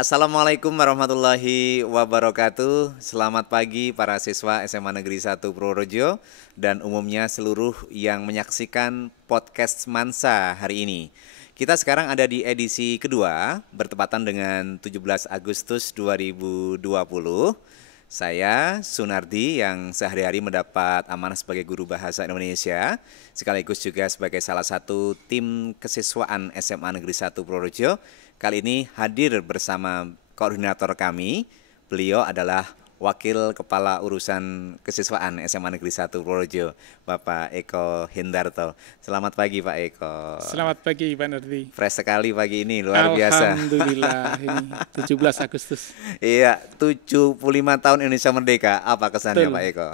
Assalamualaikum warahmatullahi wabarakatuh. Selamat pagi para siswa SMA Negeri 1 Purworejo dan umumnya seluruh yang menyaksikan podcast Mansa hari ini. Kita sekarang ada di edisi kedua bertepatan dengan 17 Agustus 2020. Saya Sunardi yang sehari-hari mendapat amanah sebagai guru bahasa Indonesia, sekaligus juga sebagai salah satu tim kesiswaan SMA Negeri 1 Purworejo. Kali ini hadir bersama koordinator kami. Beliau adalah Wakil Kepala Urusan Kesiswaan SMA Negeri 1 Purworejo, Bapak Eko Hendarto. Selamat pagi Pak Eko. Selamat pagi Pak Nardi. Fresh sekali pagi ini, luar biasa. Alhamdulillah, ini 17 Agustus. Iya, 75 tahun Indonesia Merdeka. Apa kesannya Pak Eko?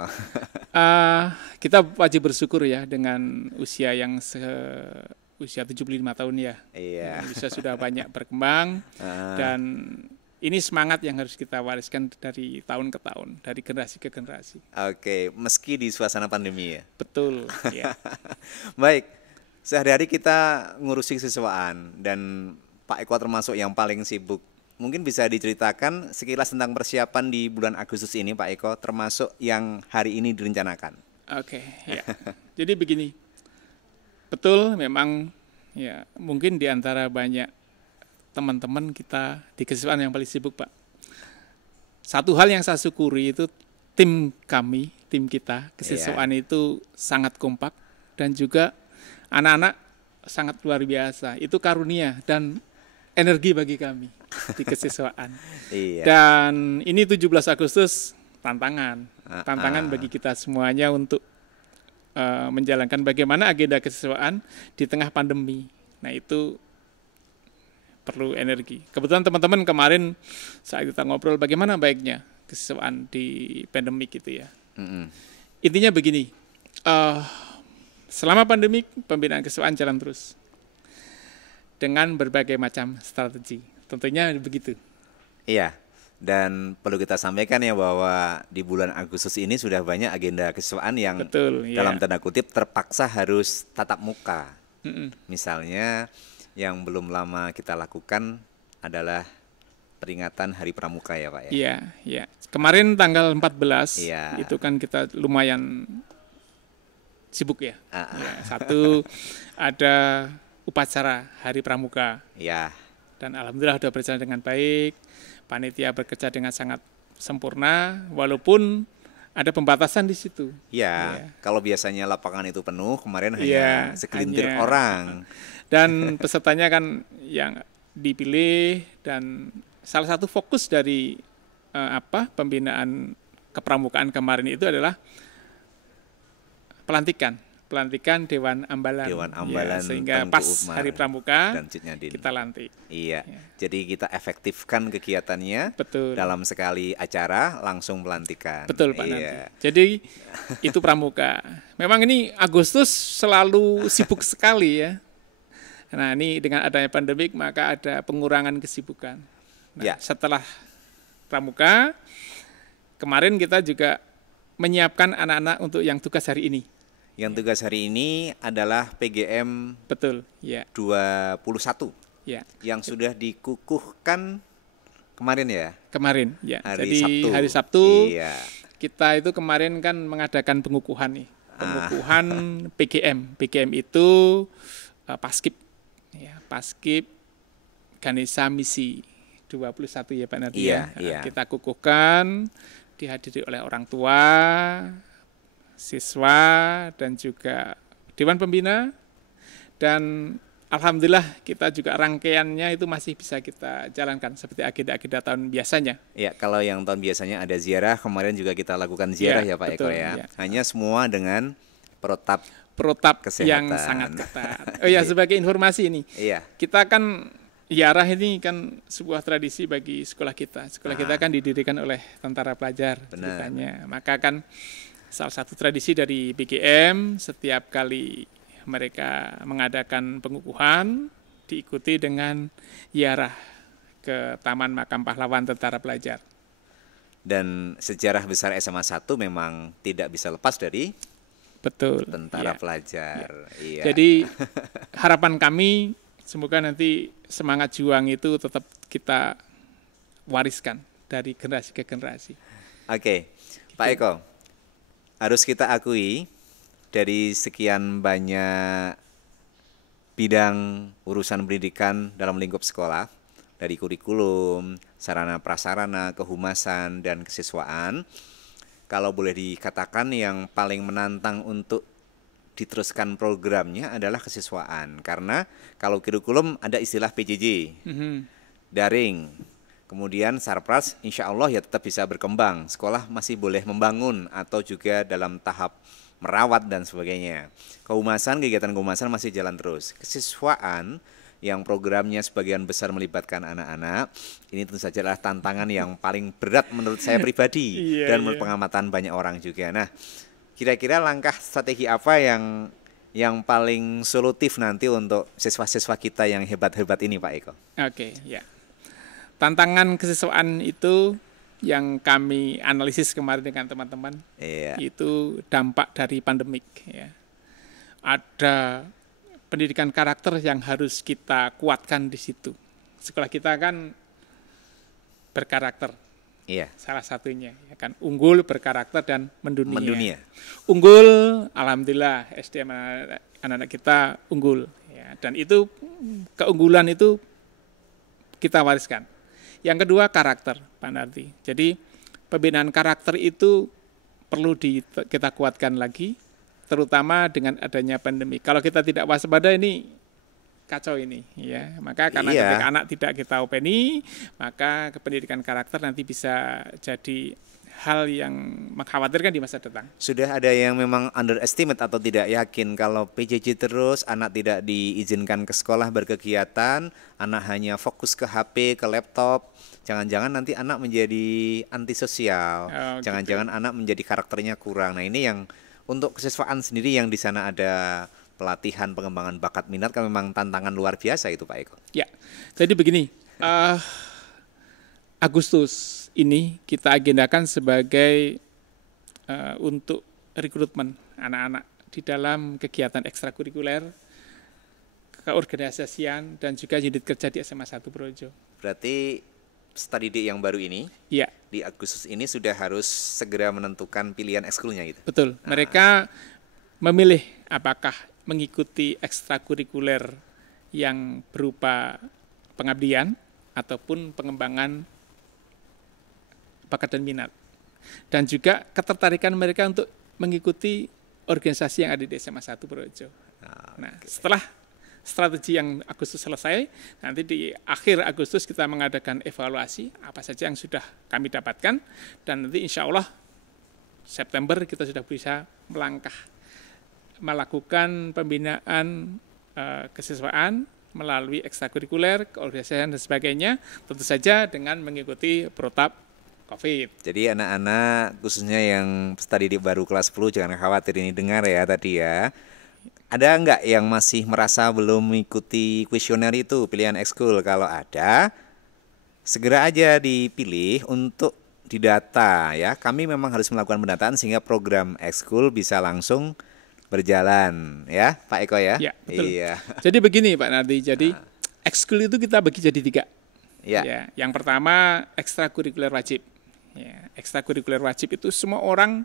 Kita wajib bersyukur ya dengan usia yang usia 75 tahun ya. Iya. Bisa sudah banyak berkembang dan ini semangat yang harus kita wariskan dari tahun ke tahun, dari generasi ke generasi. Oke, meski di suasana pandemi ya? Betul, ya. Baik, sehari-hari kita ngurusi kesiswaan dan Pak Eko termasuk yang paling sibuk. Mungkin bisa diceritakan sekilas tentang persiapan di bulan Agustus ini Pak Eko, termasuk yang hari ini direncanakan. Oke, ya. Jadi begini, betul memang ya mungkin di antara banyak teman-teman kita di kesiswaan yang paling sibuk Pak. Satu hal yang saya syukuri itu tim kami, tim kita, kesiswaan itu sangat kompak dan juga anak-anak sangat luar biasa. Itu karunia dan energi bagi kami di kesiswaan. Dan ini 17 Agustus tantangan bagi kita semuanya untuk menjalankan bagaimana agenda kesiswaan di tengah pandemi. Nah itu perlu energi. Kebetulan teman-teman kemarin saat kita ngobrol bagaimana baiknya kesiswaan di pandemik gitu ya. Intinya begini, selama pandemik pembinaan kesiswaan jalan terus dengan berbagai macam strategi. Tentunya begitu. Iya, dan perlu kita sampaikan ya bahwa di bulan Agustus ini sudah banyak agenda kesiswaan yang dalam tanda kutip terpaksa harus tatap muka. Misalnya yang belum lama kita lakukan adalah peringatan Hari Pramuka ya Pak ya? Iya, iya. Kemarin tanggal 14 itu kan kita lumayan sibuk ya. Satu ada upacara Hari Pramuka. Iya. Dan alhamdulillah sudah berjalan dengan baik. Panitia bekerja dengan sangat sempurna walaupun ada pembatasan di situ. Iya, kalau biasanya lapangan itu penuh, kemarin hanya segelintir orang. Dan pesertanya kan yang dipilih dan salah satu fokus dari pembinaan kepramukaan kemarin itu adalah pelantikan Dewan Ambalan. Sehingga pas Hari Pramuka kita lantik. Iya. Jadi kita efektifkan kegiatannya. Betul. Dalam sekali acara langsung pelantikan. Betul Pak Nanti. Jadi itu Pramuka. Memang ini Agustus selalu sibuk sekali ya. Nah ini dengan adanya pandemik maka ada pengurangan kesibukan. Nah, setelah Pramuka, kemarin kita juga menyiapkan anak-anak untuk yang tugas hari ini. Yang tugas hari ini adalah PGM 21 yang sudah dikukuhkan kemarin ya? Kemarin ya, Sabtu. Hari Sabtu kita itu kemarin kan mengadakan pengukuhan nih. Pengukuhan PGM itu Paskib. Paskib Ganesha Misi 21 ya Pak Nadia. Kita kukuhkan, dihadiri oleh orang tua, siswa, dan juga Dewan Pembina. Dan alhamdulillah kita juga rangkaiannya itu masih bisa kita jalankan seperti agenda-agenda tahun biasanya. Ya, kalau yang tahun biasanya ada ziarah, kemarin juga kita lakukan ziarah ya Pak Eko ya. Hanya semua dengan protap kesehatan yang sangat ketat. Sebagai informasi ini, kita kan ziarah ini kan sebuah tradisi bagi sekolah kita. Sekolah kita kan didirikan oleh tentara pelajar ceritanya. Maka kan salah satu tradisi dari BGM setiap kali mereka mengadakan pengukuhan diikuti dengan ziarah ke Taman Makam Pahlawan Tentara Pelajar. Dan sejarah besar SMA 1 memang tidak bisa lepas dari tentara pelajar. Jadi harapan kami semoga nanti semangat juang itu tetap kita wariskan dari generasi ke generasi. Oke, Pak Eko, harus kita akui dari sekian banyak bidang urusan pendidikan dalam lingkup sekolah, dari kurikulum, sarana prasarana, kehumasan, dan kesiswaan, kalau boleh dikatakan yang paling menantang untuk diteruskan programnya adalah kesiswaan. Karena kalau kurikulum ada istilah PJJ, daring. Kemudian Sarpras insya Allah ya tetap bisa berkembang. Sekolah masih boleh membangun atau juga dalam tahap merawat dan sebagainya. Kehumasan, kegiatan kehumasan masih jalan terus. Kesiswaan yang programnya sebagian besar melibatkan anak-anak, ini tentu saja adalah tantangan yang paling berat menurut saya pribadi dan menurut pengamatan banyak orang juga. Nah, kira-kira langkah strategi apa yang paling solutif nanti untuk siswa-siswa kita yang hebat-hebat ini, Pak Eko? Oke, ya. Tantangan kesiswaan itu yang kami analisis kemarin dengan teman-teman, itu dampak dari pandemik. Ya. Ada pendidikan karakter yang harus kita kuatkan di situ. Sekolah kita kan berkarakter. Iya. Salah satunya ya kan, unggul, berkarakter, dan mendunia. Mendunia. Unggul, alhamdulillah SDM anak-anak kita unggul ya, dan itu keunggulan itu kita wariskan. Yang kedua karakter, Pak Nardi. Jadi pembinaan karakter itu perlu kita kuatkan lagi, terutama dengan adanya pandemi. Kalau kita tidak waspada ini kacau ini, ya. Maka karena ketika anak tidak kita openi, maka pendidikan karakter nanti bisa jadi hal yang mengkhawatirkan di masa datang. Sudah ada yang memang underestimate atau tidak yakin kalau PJJ terus, anak tidak diizinkan ke sekolah berkegiatan, anak hanya fokus ke HP, ke laptop, jangan-jangan nanti anak menjadi antisosial, jangan-jangan anak menjadi karakternya kurang. Nah ini yang untuk kesiswaan sendiri yang di sana ada pelatihan pengembangan bakat minat kan memang tantangan luar biasa itu Pak Eko. Ya, jadi begini, Agustus ini kita agendakan sebagai untuk rekrutmen anak-anak di dalam kegiatan ekstrakurikuler, keorganisasian, dan juga unit kerja di SMA 1 Projo. Berarti study day yang baru ini, di Agustus ini sudah harus segera menentukan pilihan ekskulnya gitu? Betul, mereka memilih apakah mengikuti ekstrakurikuler yang berupa pengabdian ataupun pengembangan bakat dan minat, dan juga ketertarikan mereka untuk mengikuti organisasi yang ada di SMA 1 Projo. Nah, setelah strategi yang Agustus selesai, nanti di akhir Agustus kita mengadakan evaluasi apa saja yang sudah kami dapatkan, dan nanti insya Allah September kita sudah bisa melakukan pembinaan kesiswaan melalui ekstrakurikuler, keorganisasian, dan sebagainya, tentu saja dengan mengikuti protap COVID. Jadi anak-anak khususnya yang study di baru kelas 10 jangan khawatir ini dengar ya tadi ya. Ada nggak yang masih merasa belum mengikuti kuesioner itu pilihan ekskul? Kalau ada, segera aja dipilih untuk didata ya. Kami memang harus melakukan pendataan sehingga program ekskul bisa langsung berjalan ya Pak Eko ya. Ya, betul. Iya. Jadi begini Pak Nardi, jadi ekskul itu kita bagi jadi 3. Ya. Yang pertama ekstrakurikuler wajib. Ya, ekstrakurikuler wajib itu semua orang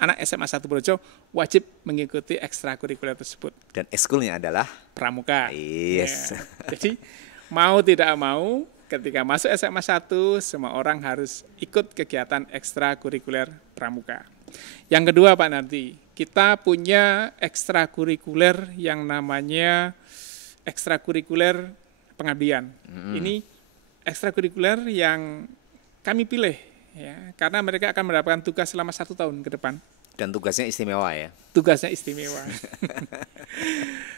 anak SMA 1 Projo wajib mengikuti ekstrakurikuler tersebut. Dan ekskulnya adalah pramuka. Yes. Ya. Jadi mau tidak mau ketika masuk SMA 1 semua orang harus ikut kegiatan ekstrakurikuler pramuka. Yang kedua Pak Nardi, kita punya ekstrakurikuler yang namanya ekstrakurikuler pengabdian. Ini ekstrakurikuler yang kami pilih ya, karena mereka akan mendapatkan tugas selama 1 tahun ke depan. Dan tugasnya istimewa ya? Tugasnya istimewa.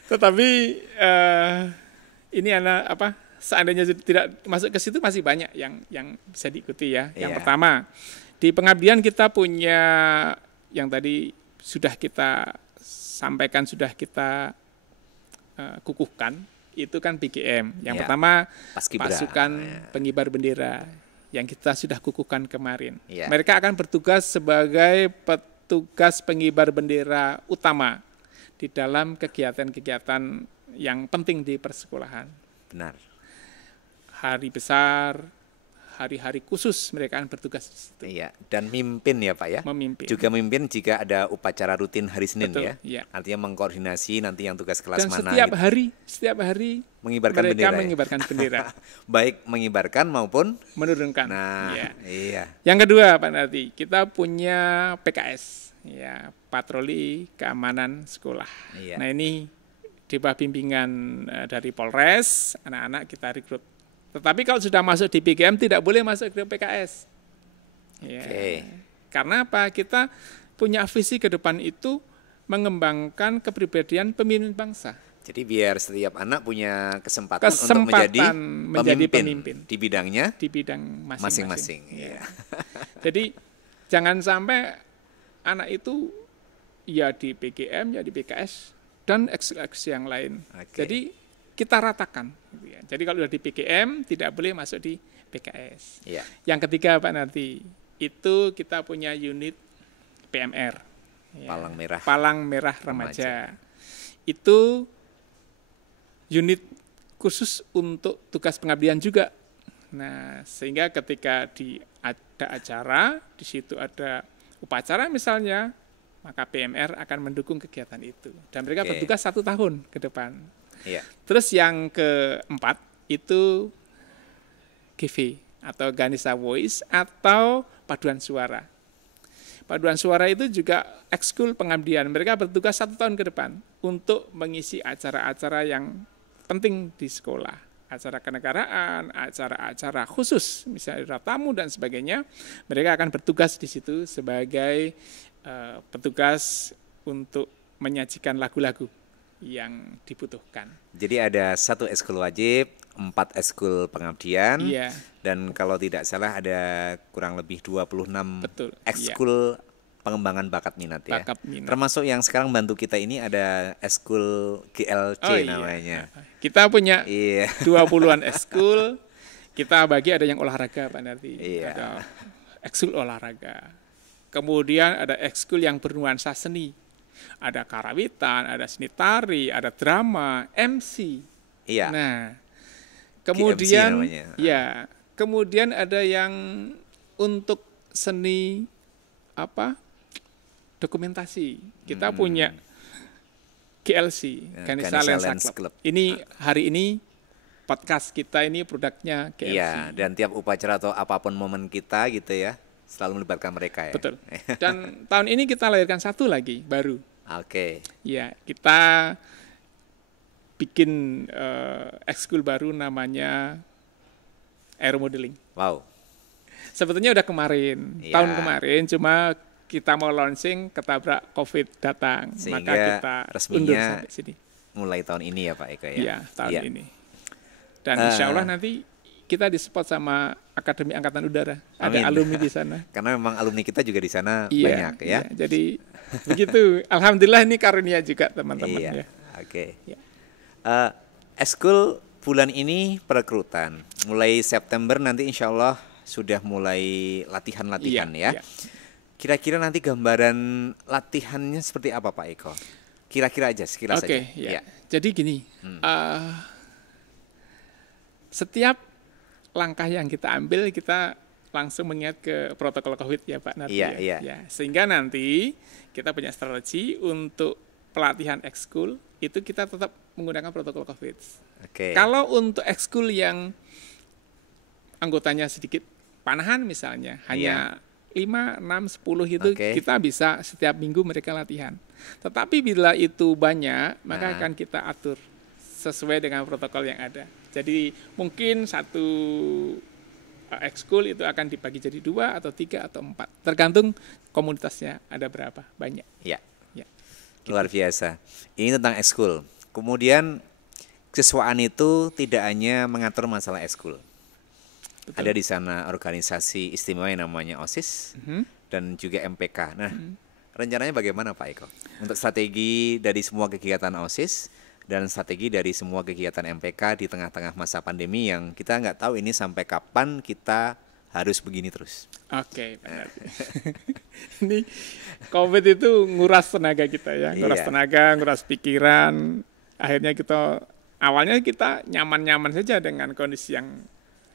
Tetapi ini seandainya tidak masuk ke situ masih banyak yang bisa diikuti ya. Yang pertama, di pengabdian kita punya yang tadi sudah kita sampaikan, sudah kita kukuhkan, itu kan PGM. Yang pertama, pasukan pengibar bendera yang kita sudah kukuhkan kemarin. Mereka akan bertugas sebagai petugas pengibar bendera utama di dalam kegiatan-kegiatan yang penting di persekolahan. Benar. Hari besar, hari-hari khusus mereka akan bertugas di situ. Iya, dan mimpin ya Pak ya. Memimpin. Juga memimpin jika ada upacara rutin hari Senin. Betul, ya. iya. Artinya mengkoordinasi nanti yang tugas kelas Dan mana. setiap hari mengibarkan mereka bendera. mengibarkan bendera. Baik mengibarkan maupun menurunkan. Nah, Ya. iya. Yang kedua Pak Nardi, kita punya PKS, ya, patroli keamanan sekolah. Iya. Nah ini di bawah bimbingan dari Polres, anak-anak kita rekrut. Tetapi kalau sudah masuk di PGM tidak boleh masuk ke PKS. Ya. Oke. Karena apa? Kita punya visi ke depan itu mengembangkan kepribadian pemimpin bangsa. Jadi biar setiap anak punya kesempatan untuk menjadi pemimpin di bidangnya di bidang masing-masing. Iya. Jadi jangan sampai anak itu ya di PGM, ya di PKS dan ekskul yang lain. Oke. Jadi kita ratakan. Gitu ya. Jadi kalau sudah di PGM tidak boleh masuk di PKS. Iya. Yang ketiga Pak Nardi, itu kita punya unit PMR. Ya, Palang Merah Remaja. Itu unit khusus untuk tugas pengabdian juga. Nah, sehingga ketika ada acara, di situ ada upacara misalnya, maka PMR akan mendukung kegiatan itu. Dan mereka bertugas 1 tahun ke depan. Iya. Terus yang keempat itu GV atau Ganesha Voice atau paduan suara. Paduan suara itu juga ekskul pengabdian. Mereka bertugas 1 tahun ke depan untuk mengisi acara-acara yang penting di sekolah. Acara kenegaraan, acara-acara khusus, misalnya tamu dan sebagainya. Mereka akan bertugas di situ sebagai petugas untuk menyajikan lagu-lagu yang dibutuhkan. Jadi ada 1 ekskul wajib, 4 ekskul pengabdian, Iya. dan kalau tidak salah ada kurang lebih 26 Betul, ekskul pengembangan bakat minat ya. Bakat minat. Termasuk yang sekarang bantu kita ini ada ekskul GLC namanya. Kita punya Iya. 20-an ekskul. Kita bagi ada yang olahraga Pak Nardi. Iya. Ada ekskul olahraga. Kemudian ada ekskul yang bernuansa seni. Ada karawitan, ada seni tari, ada drama, MC. Iya. Nah, kemudian namanya. ya, kemudian ada yang untuk seni dokumentasi. Kita punya GLC, Ganesha Lens Club. Ini hari ini podcast kita ini produknya GLC. Iya, dan tiap upacara atau apapun momen kita gitu ya, selalu melibatkan mereka ya. Betul. Dan tahun ini kita lahirkan 1 lagi baru. Oke. Ya, kita bikin ekskul baru namanya aeromodeling. Wow. Sebetulnya udah kemarin, Ya. tahun kemarin, cuma kita mau launching ketabrak COVID datang, Sehingga maka kita resminya undur sampai sini. Mulai tahun ini ya Pak Eko ya. Iya, tahun ini. Dan insya Allah nanti kita disupport sama Akademi Angkatan Udara. Amin. Ada alumni di sana. Karena memang alumni kita juga di sana Iya, banyak ya. iya. Jadi begitu. Alhamdulillah ini karunia juga teman-teman Iya. ya. Oke. Iya. Ekskul bulan ini perekrutan. Mulai September nanti insya Allah sudah mulai latihan-latihan ya. Iya. Kira-kira nanti gambaran latihannya seperti apa Pak Eko? Kira-kira aja, sekilas Oke, aja. ya. Jadi gini, setiap langkah yang kita ambil kita langsung mengingat ke protokol COVID ya Pak Nardi. Iya, ya. iya. Ya, sehingga nanti kita punya strategi untuk pelatihan ekskul itu kita tetap menggunakan protokol COVID. Oke. Kalau untuk ekskul yang anggotanya sedikit panahan misalnya, hanya 5, 6, 10 itu Oke. kita bisa setiap minggu mereka latihan. Tetapi bila itu banyak, maka akan kita atur sesuai dengan protokol yang ada. Jadi mungkin 1 ekskul itu akan dibagi jadi 2 atau 3 atau 4. Tergantung komunitasnya ada berapa banyak. Ya. Ya. Luar biasa. Ini tentang ekskul. Kemudian kesiswaan itu tidak hanya mengatur masalah ekskul. Betul. Ada di sana organisasi istimewa yang namanya OSIS dan juga MPK. Nah, rencananya bagaimana Pak Eko? Untuk strategi dari semua kegiatan OSIS dan strategi dari semua kegiatan MPK di tengah-tengah masa pandemi yang kita nggak tahu ini sampai kapan kita harus begini terus. Oke, benar. Ini COVID itu nguras tenaga kita ya, nguras Iya. tenaga, nguras pikiran. Akhirnya awalnya kita nyaman-nyaman saja dengan kondisi yang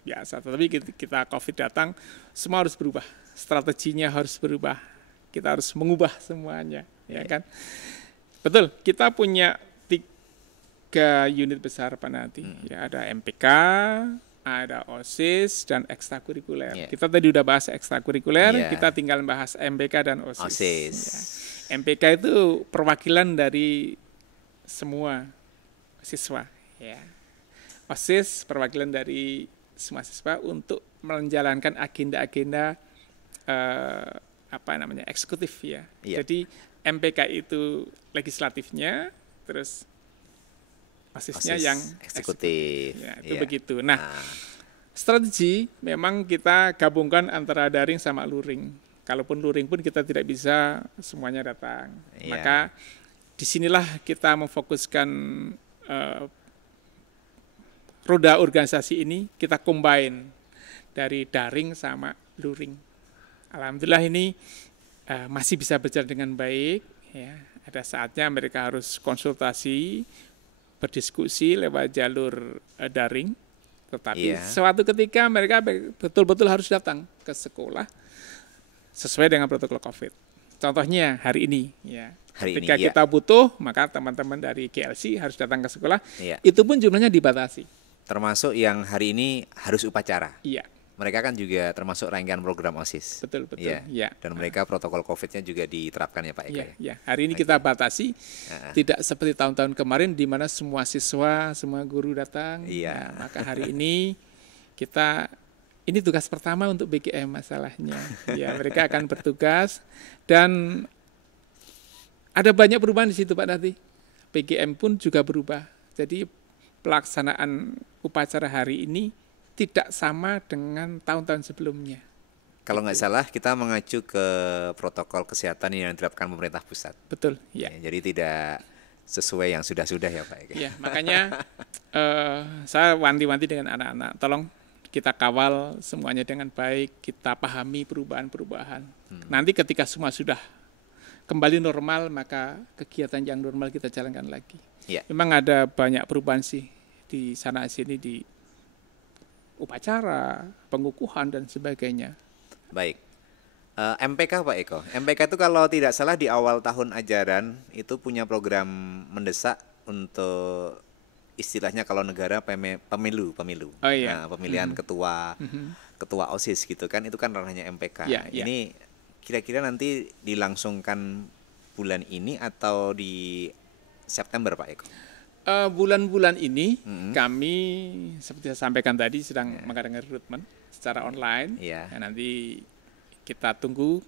biasa. Tetapi kita COVID datang, semua harus berubah, strateginya harus berubah, kita harus mengubah semuanya, ya kan? Betul, kita punya 3 unit besar Pak Nati. Ya, ada MPK, ada OSIS dan ekstrakurikuler. Kita tadi udah bahas ekstrakurikuler, kita tinggal bahas MPK dan OSIS. Ya. MPK itu perwakilan dari semua siswa. Ya. OSIS perwakilan dari semua siswa untuk menjalankan agenda-agenda eksekutif ya. Jadi MPK itu legislatifnya, terus OSIS-nya yang eksekutif. Ya, itu begitu. Nah, strategi memang kita gabungkan antara daring sama luring. Kalaupun luring pun kita tidak bisa semuanya datang. Maka disinilah kita memfokuskan roda organisasi ini, kita combine dari daring sama luring. Alhamdulillah ini masih bisa berjalan dengan baik. Ya. Ada saatnya mereka harus konsultasi, berdiskusi lewat jalur daring, tetapi suatu ketika mereka betul-betul harus datang ke sekolah sesuai dengan protokol COVID. Contohnya hari ini, ya. Ketika kita butuh, maka teman-teman dari GLC harus datang ke sekolah. Itu pun jumlahnya dibatasi. Termasuk yang hari ini harus upacara. Iya. Mereka kan juga termasuk rangkaian program OSIS. Betul. Ya. Dan mereka protokol COVID-nya juga diterapkan ya Pak Eko. Iya. Hari ini kita batasi, tidak seperti tahun-tahun kemarin di mana semua siswa, semua guru datang. Nah, maka hari ini ini tugas pertama untuk BGM masalahnya. Ya, mereka akan bertugas dan ada banyak perubahan di situ Pak Nati. BGM pun juga berubah. Jadi pelaksanaan upacara hari ini tidak sama dengan tahun-tahun sebelumnya. Kalau nggak salah kita mengacu ke protokol kesehatan yang diterapkan pemerintah pusat. Betul, ya. Jadi tidak sesuai yang sudah-sudah ya Pak Eko. Ya, makanya saya wanti-wanti dengan anak-anak, tolong kita kawal semuanya dengan baik, kita pahami perubahan-perubahan. Nanti ketika semua sudah kembali normal, maka kegiatan yang normal kita jalankan lagi. Memang ada banyak perubahan sih di sana sini di upacara, pengukuhan dan sebagainya. Baik. MPK Pak Eko. MPK itu kalau tidak salah di awal tahun ajaran itu punya program mendesak untuk istilahnya kalau negara pemilu. Nah, pemilihan ketua OSIS gitu kan, itu kan ranahnya MPK. Ini kira-kira nanti dilangsungkan bulan ini atau di September Pak Eko? Bulan-bulan ini kami seperti saya sampaikan tadi sedang mengadakan rekrutmen secara online. Nanti kita tunggu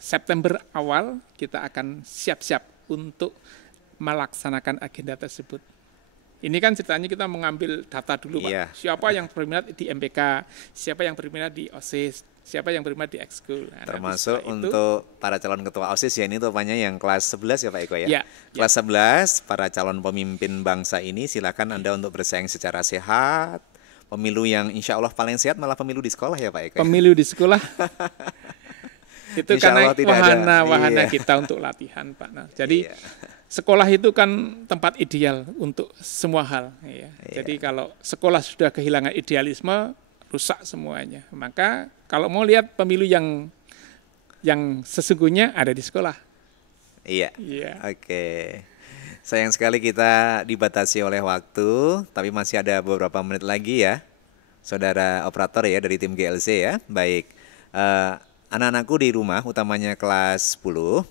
September awal kita akan siap-siap untuk melaksanakan agenda tersebut. Ini kan ceritanya kita mengambil data dulu Pak. Siapa yang berminat di MPK, siapa yang berminat di OSIS, siapa yang berminat di ekskul. Nah, termasuk untuk para calon ketua OSIS ya, ini rupanya yang kelas 11 ya Pak Eko ya? Kelas 11, para calon pemimpin bangsa ini silakan Anda untuk bersaing secara sehat. Pemilu yang insya Allah paling sehat malah pemilu di sekolah ya Pak Eko? Pemilu di sekolah. Itu karena wahana kita untuk latihan Pak. Nah, jadi sekolah itu kan tempat ideal untuk semua hal. Jadi kalau sekolah sudah kehilangan idealisme, rusak semuanya. Maka kalau mau lihat pemilu yang sesungguhnya ada di sekolah. Oke. Sayang sekali kita dibatasi oleh waktu, tapi masih ada beberapa menit lagi ya, saudara operator ya dari tim GLC ya. Baik, anak-anakku di rumah, utamanya kelas 10,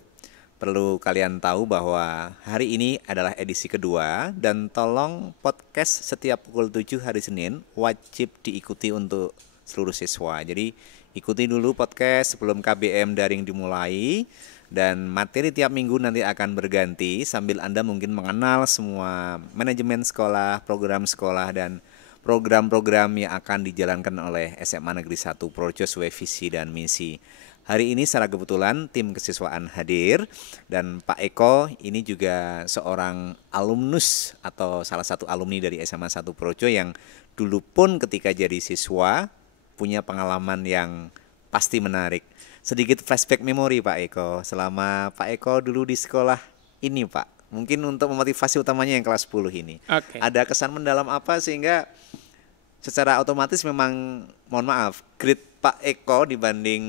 perlu kalian tahu bahwa hari ini adalah edisi kedua dan tolong podcast setiap pukul 7 hari Senin wajib diikuti untuk seluruh siswa. Jadi ikuti dulu podcast sebelum KBM daring dimulai dan materi tiap minggu nanti akan berganti sambil Anda mungkin mengenal semua manajemen sekolah, program sekolah dan program-program yang akan dijalankan oleh SMA Negeri 1 Projo sesuai visi dan misi. Hari ini secara kebetulan tim kesiswaan hadir dan Pak Eko ini juga seorang alumnus atau salah satu alumni dari SMA 1 Projo yang dulu pun ketika jadi siswa punya pengalaman yang pasti menarik. Sedikit flashback memori Pak Eko selama Pak Eko dulu di sekolah ini Pak. Mungkin untuk memotivasi utamanya yang kelas 10 ini. Ada kesan mendalam apa sehingga secara otomatis memang, mohon maaf, grade Pak Eko dibanding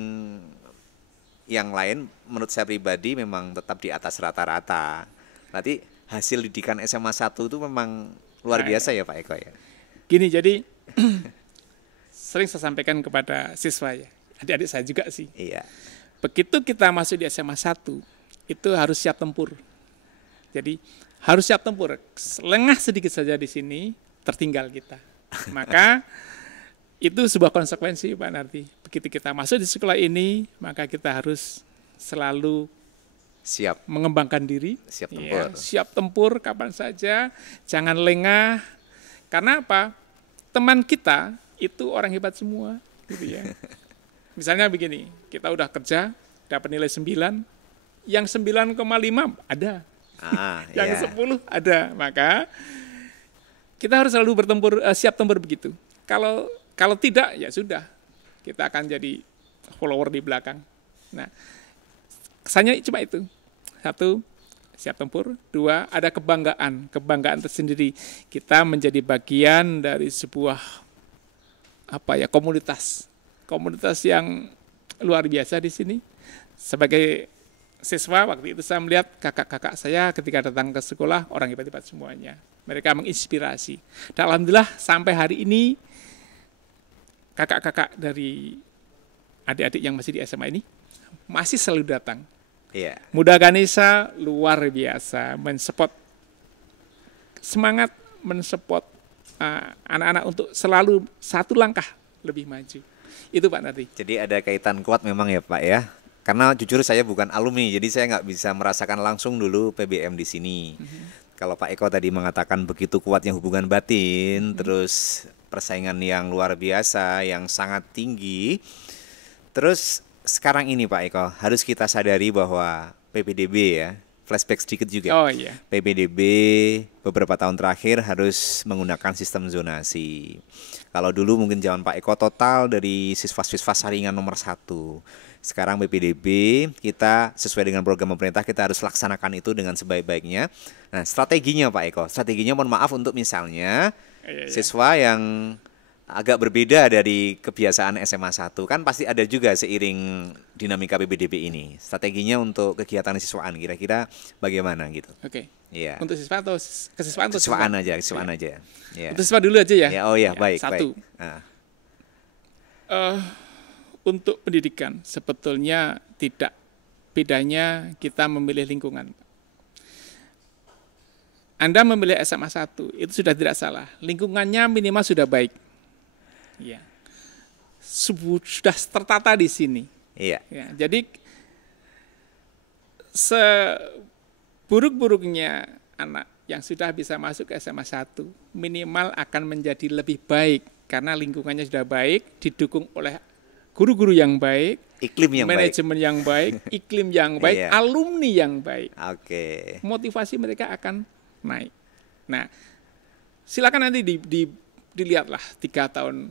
yang lain menurut saya pribadi memang tetap di atas rata-rata. Berarti hasil didikan SMA 1 itu memang luar biasa ya Pak Eko ya. Gini, jadi sering saya sampaikan kepada siswa ya, adik-adik saya juga sih. Iya. Begitu kita masuk di SMA 1, itu harus siap tempur. Jadi harus siap tempur. Lengah sedikit saja di sini, tertinggal kita. Maka itu sebuah konsekuensi Pak Nardi. Begitu kita masuk di sekolah ini, maka kita harus selalu Siap. mengembangkan diri. Siap tempur. Ya, siap tempur kapan saja, jangan lengah. Karena apa? Teman kita itu orang hebat semua, gitu ya. Misalnya begini, kita udah kerja, dapat nilai 9, yang 9,5 ada, yang 10 ada. Maka kita harus selalu bertempur, siap tempur begitu. Kalau tidak, ya sudah, kita akan jadi follower di belakang. Nah, kesannya cuma itu. 1, siap tempur. 2, ada kebanggaan tersendiri. Kita menjadi bagian dari sebuah komunitas yang luar biasa di sini. Sebagai siswa waktu itu saya melihat kakak-kakak saya ketika datang ke sekolah orang hebat-hebat semuanya. Mereka menginspirasi. Dan alhamdulillah sampai hari ini kakak-kakak dari adik-adik yang masih di SMA ini masih selalu datang. Iya. Muda Ganesha luar biasa mensupport semangat, mensupport anak-anak untuk selalu satu langkah lebih maju. Itu Pak Nardi. Jadi ada kaitan kuat memang ya Pak ya. Karena jujur saya bukan alumni, jadi saya nggak bisa merasakan langsung dulu PBM di sini. Kalau Pak Eko tadi mengatakan begitu kuatnya hubungan batin, terus persaingan yang luar biasa, yang sangat tinggi. Terus sekarang ini Pak Eko, harus kita sadari bahwa PPDB ya, flashback sedikit juga. Oh iya. PPDB beberapa tahun terakhir harus menggunakan sistem zonasi. Kalau dulu mungkin zaman Pak Eko total dari siswa-siswa saringan nomor 1. Sekarang PPDB kita sesuai dengan program pemerintah kita harus laksanakan itu dengan sebaik-baiknya. Nah strateginya Pak Eko, strateginya mohon maaf untuk misalnya siswa yang agak berbeda dari kebiasaan SMA 1 kan pasti ada juga seiring dinamika PPDB ini. Strateginya untuk kegiatan siswaan kira-kira bagaimana gitu? Oke. Iya. Untuk siswa atau kesiswaan? Siswaan aja. Ya. Untuk siswa dulu aja ya. Ya, oh ya, baik. 1. Untuk pendidikan sebetulnya tidak bedanya kita memilih lingkungan. Anda memilih SMA 1 itu sudah tidak salah. Lingkungannya minimal sudah baik. Ya. Sudah tertata di sini. Iya. Ya, jadi seburuk-buruknya anak yang sudah bisa masuk ke SMA 1 minimal akan menjadi lebih baik karena lingkungannya sudah baik, didukung oleh guru-guru yang baik, iklim yang manajemen baik. yang baik, iklim yang baik, alumni yang baik. Oke. Motivasi mereka akan naik. Nah, silakan nanti dilihatlah 3 tahun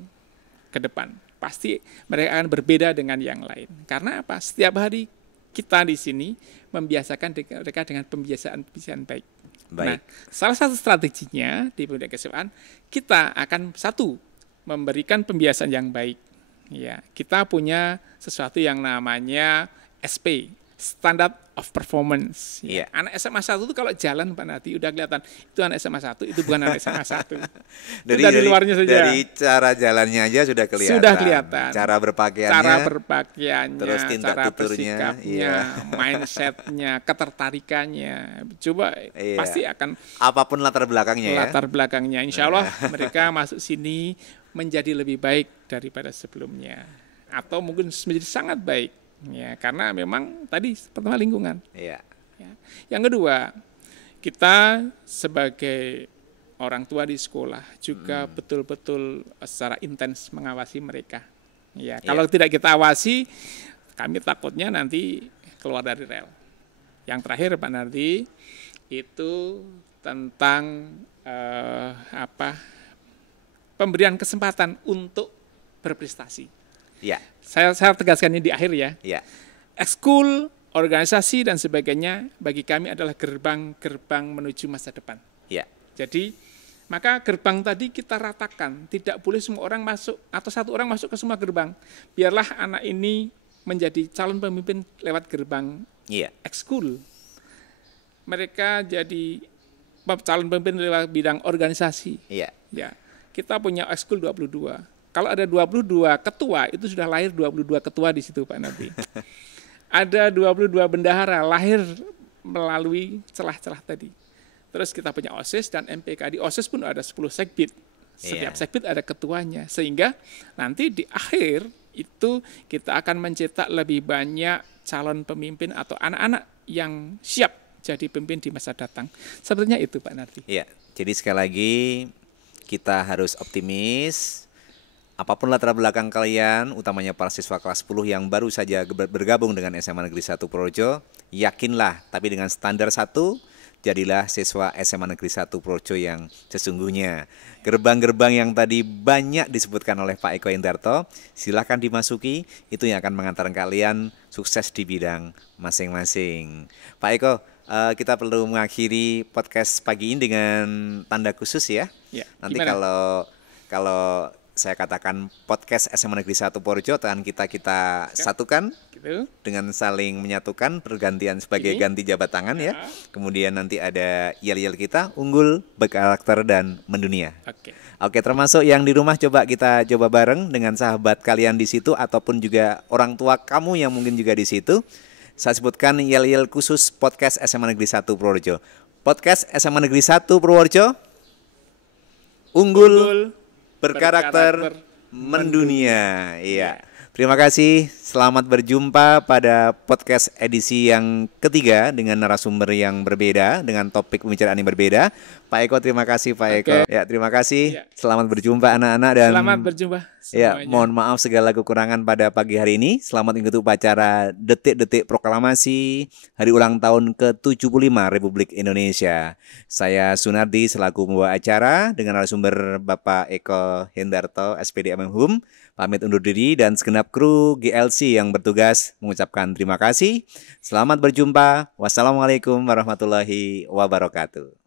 ke depan. Pasti mereka akan berbeda dengan yang lain. Karena apa? Setiap hari kita di sini membiasakan mereka dengan pembiasaan baik. Nah, salah satu strateginya di pendidikan kesehatan kita akan memberikan pembiasaan yang baik. Ya, kita punya sesuatu yang namanya SP, Standard of Performance. Ya. Anak SMA 1 itu kalau jalan Pak Nati udah kelihatan itu anak SMA 1, itu bukan anak SMA 1. dari luarnya saja. Dari cara jalannya aja sudah kelihatan. Sudah kelihatan. Cara berpakaiannya, terus cara tuturnya, bersikapnya, mindsetnya, ketertarikannya. Coba pasti akan apapun latar belakangnya ya. Latar belakangnya, insya Allah mereka masuk sini menjadi lebih baik daripada sebelumnya, atau mungkin menjadi sangat baik, ya karena memang tadi pertama lingkungan. Iya. Ya. Yang kedua, kita sebagai orang tua di sekolah juga betul-betul secara intens mengawasi mereka. Ya, kalau tidak kita awasi, kami takutnya nanti keluar dari rel. Yang terakhir Pak Nardi itu tentang pemberian kesempatan untuk berprestasi. Ya. Saya tegaskan ini di akhir ya. Ya. Ekskul, organisasi dan sebagainya bagi kami adalah gerbang menuju masa depan. Ya. Jadi Maka gerbang tadi kita ratakan, tidak boleh semua orang masuk atau satu orang masuk ke semua gerbang. Biarlah anak ini menjadi calon pemimpin lewat gerbang ekskul. Mereka jadi calon pemimpin lewat bidang organisasi. Ya, kita punya ekskul 22. Kalau ada 22 ketua, itu sudah lahir 22 ketua di situ Pak Nabi. Ada 22 bendahara lahir melalui celah-celah tadi. Terus kita punya OSIS dan MPK. Di OSIS pun ada 10 sekbid. Setiap sekbid ada ketuanya. Sehingga nanti di akhir itu kita akan mencetak lebih banyak calon pemimpin atau anak-anak yang siap jadi pemimpin di masa datang. Sepertinya itu Pak Nardi. Iya, jadi sekali lagi kita harus optimis. Apapun latar belakang kalian, utamanya para siswa kelas 10 yang baru saja bergabung dengan SMA Negeri 1 Purworejo, yakinlah, tapi dengan standar 1, jadilah siswa SMA Negeri 1 Purworejo yang sesungguhnya. Gerbang-gerbang yang tadi banyak disebutkan oleh Pak Eko Hendarto, silahkan dimasuki, itu yang akan mengantarkan kalian sukses di bidang masing-masing. Pak Eko, kita perlu mengakhiri podcast pagi ini dengan tanda khusus ya. Nanti kalau saya katakan podcast SMA Negeri 1 Purworejo akan kita satukan gitu, dengan saling menyatukan pergantian sebagai ganti jabat tangan ya. Kemudian nanti ada yel-yel kita unggul, berkarakter dan mendunia. Oke, termasuk yang di rumah kita coba bareng dengan sahabat kalian di situ ataupun juga orang tua kamu yang mungkin juga di situ. Saya sebutkan yel-yel khusus podcast SMA Negeri 1 Purworejo. Podcast SMA Negeri 1 Purworejo unggul, berkarakter, mendunia. Iya. Terima kasih. Selamat berjumpa pada podcast edisi yang ketiga dengan narasumber yang berbeda, dengan topik pembicaraan yang berbeda. Pak Eko, terima kasih Pak Eko. Ya, terima kasih. Selamat berjumpa anak-anak dan selamat berjumpa semuanya. Ya, mohon maaf segala kekurangan pada pagi hari ini. Selamat mengikuti upacara detik-detik proklamasi Hari Ulang Tahun ke-75 Republik Indonesia. Saya Sunardi selaku pembawa acara dengan narasumber Bapak Eko Hendarto, SPD MM pamit undur diri dan segenap kru GLC yang bertugas mengucapkan terima kasih. Selamat berjumpa. Wassalamualaikum warahmatullahi wabarakatuh.